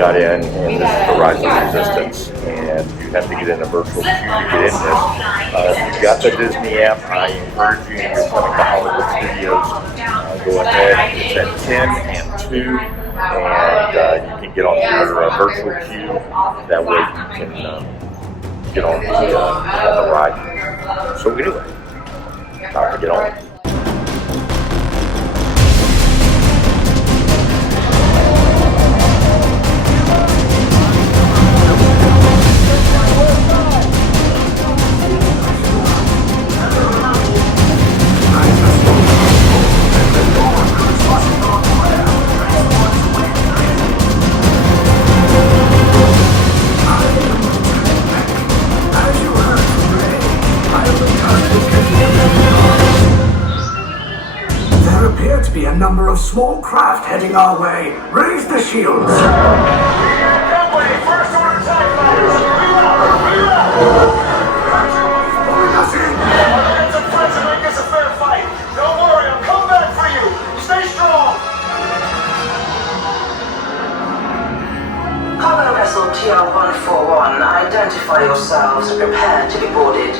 got in, and this is the Rise of Resistance, and you have to get in a virtual queue to get in this. If you've got the Disney app, I encourage you, if you're coming to Hollywood Studios, go ahead. It's at 10 and 2, and you can get on your virtual queue. That way you can get on the ride. So anyway, time to get on. A number of small craft heading our way. Raise the shields. That way, first order TIE fighters. Pulling us in. It's a threat to make this a fair fight. Don't worry, I'll come back for you. Stay strong. Cargo vessel TR-141, identify yourselves and prepare to be boarded.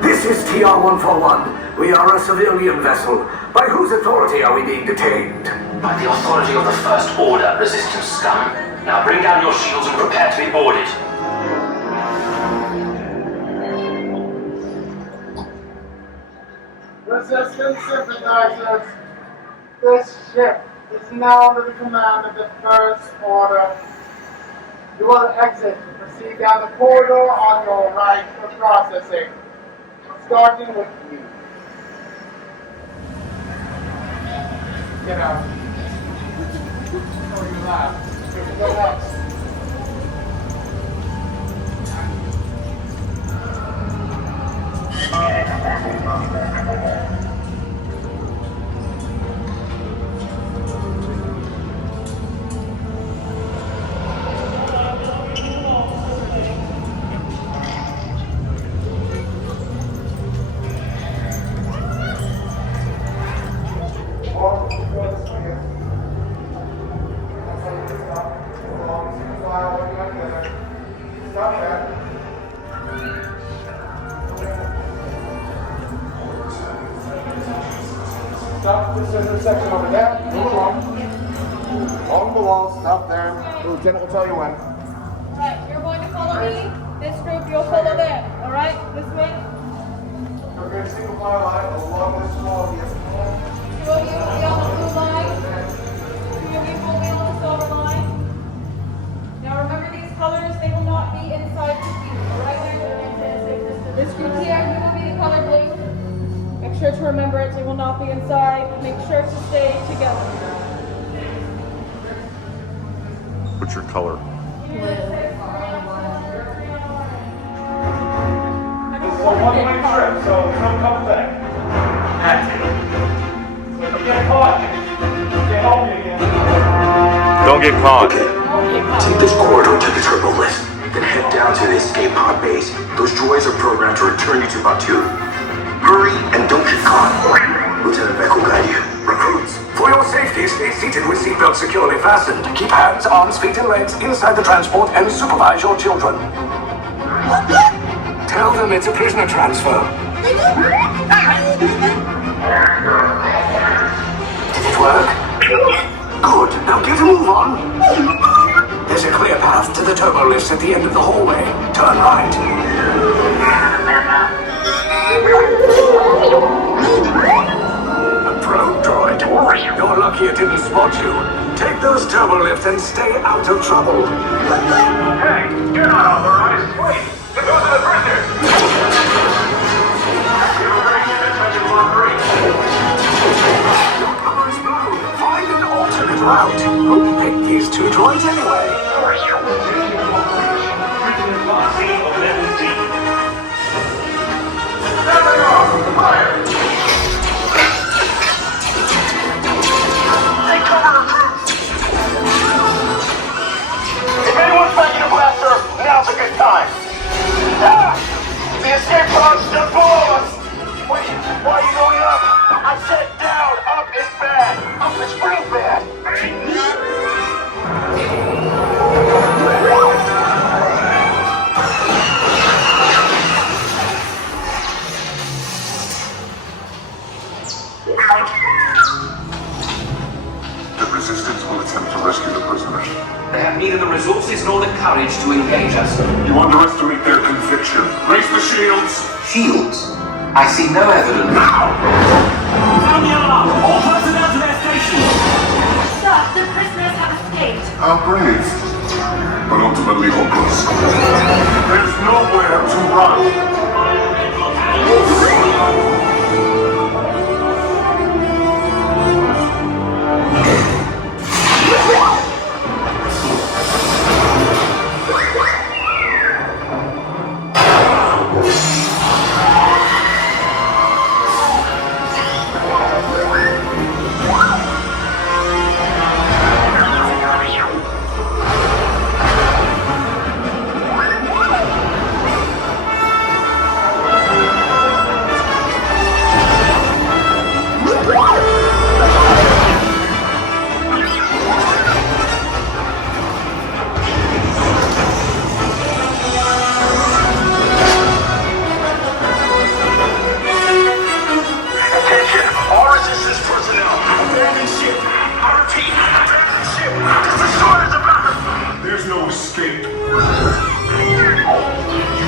This is TR-141. We are a civilian vessel. By whose authority are we being detained? By the authority of the First Order, resistance scum. Now bring down your shields and prepare to be boarded. Resistance sympathizers, this ship is now under the command of the First Order. You will exit and proceed down the corridor on your right for processing, starting with me. Get out. Or you laugh. You can go next. Stop this intersection over there. Move along. Along the wall. Stop there. The lieutenant will tell you when. Alright, you're going to follow me. This group, you'll follow them. Alright? This way. You're going to single file line along this wall here. Two of you will be on the blue line. Two of you will be on the silver line. Now remember these colors, they will not be inside the queue. Alright? This group here, you will be the color blue. Make sure to remember it, it will not be inside. Make sure to stay together. What's your color? This is a one-way trip, so no come back. That's it. So if you get caught, they help you again. Don't get caught. Take this corridor to the turbo lift, then head down to the escape pod base. Those droids are programmed to return you to Batu. Hurry and don't get caught. Lieutenant Beck will guide you. Recruits, for your safety, stay seated with seatbelts securely fastened. Keep hands, arms, feet, and legs inside the transport and supervise your children. Tell them it's a prisoner transfer. Did it work? Good. Now get a move on. There's a clear path to the turbo lifts at the end of the hallway. Turn right. A probe droid. You're lucky it didn't spot you. Take those turbo lifts and stay out of trouble. Hey, you're not authorized. Wait, those are the prisoners. You're ready to defend your block 3. Your cover is blown. Find an alternate route. Who picked these two droids anyway? Fire! Take cover, recruits! If anyone's making a blaster, now's a good time. Ah! The escape pod's just below us! Wait, why are you going up? I said down, up is bad. Up is real bad. right? The Resistance will attempt to rescue the prisoners. They have neither the resources nor the courage to engage us. You underestimate their conviction. Raise the shields! Shields? I see no evidence. Now! Sound the alarm! All personnel to their stations! Sir, the prisoners have escaped. How brave, but ultimately hopeless. There's nowhere to run. There's no escape. You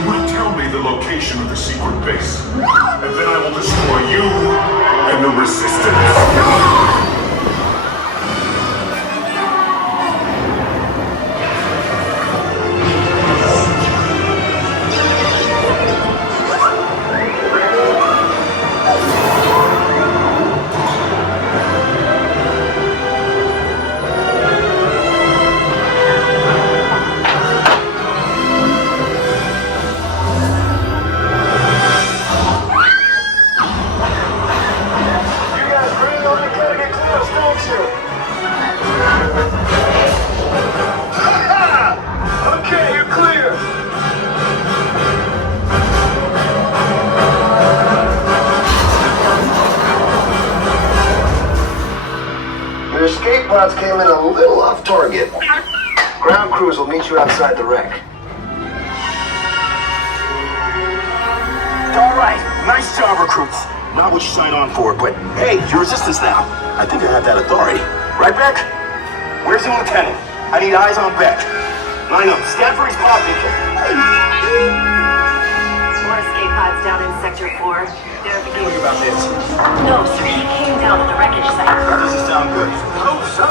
will tell me the location of the secret base, and then I will destroy you and the Resistance. Okay, you're clear. Your escape pods came in a little off target. Ground crews will meet you outside the wreck. All right, nice job, recruits. Not what you signed on for, but hey, you're Resistance now. I think I have that authority. Right, Beck? Where's the lieutenant? I need eyes on Beck. Line up. Stand for his pod picture. More escape pods down in Sector 4. Think about this. No, sir, he came down to the wreckage site. That doesn't sound good. So,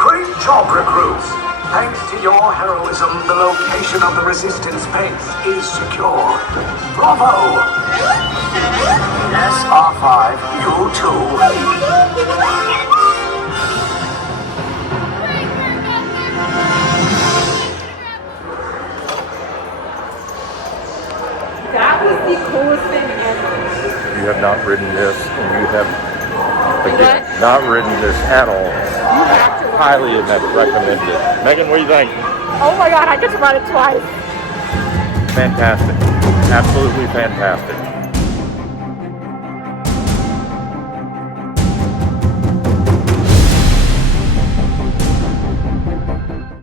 great job, recruits. Thanks to your heroism, the location of the Resistance base is secure. Bravo! Yes, R5, you too. That was the coolest thing ever. You have not ridden this, and you have, again, not ridden this at all. You have to. Highly recommended. Megan, what do you think? Oh my god, I get to ride it twice. Fantastic. Absolutely fantastic.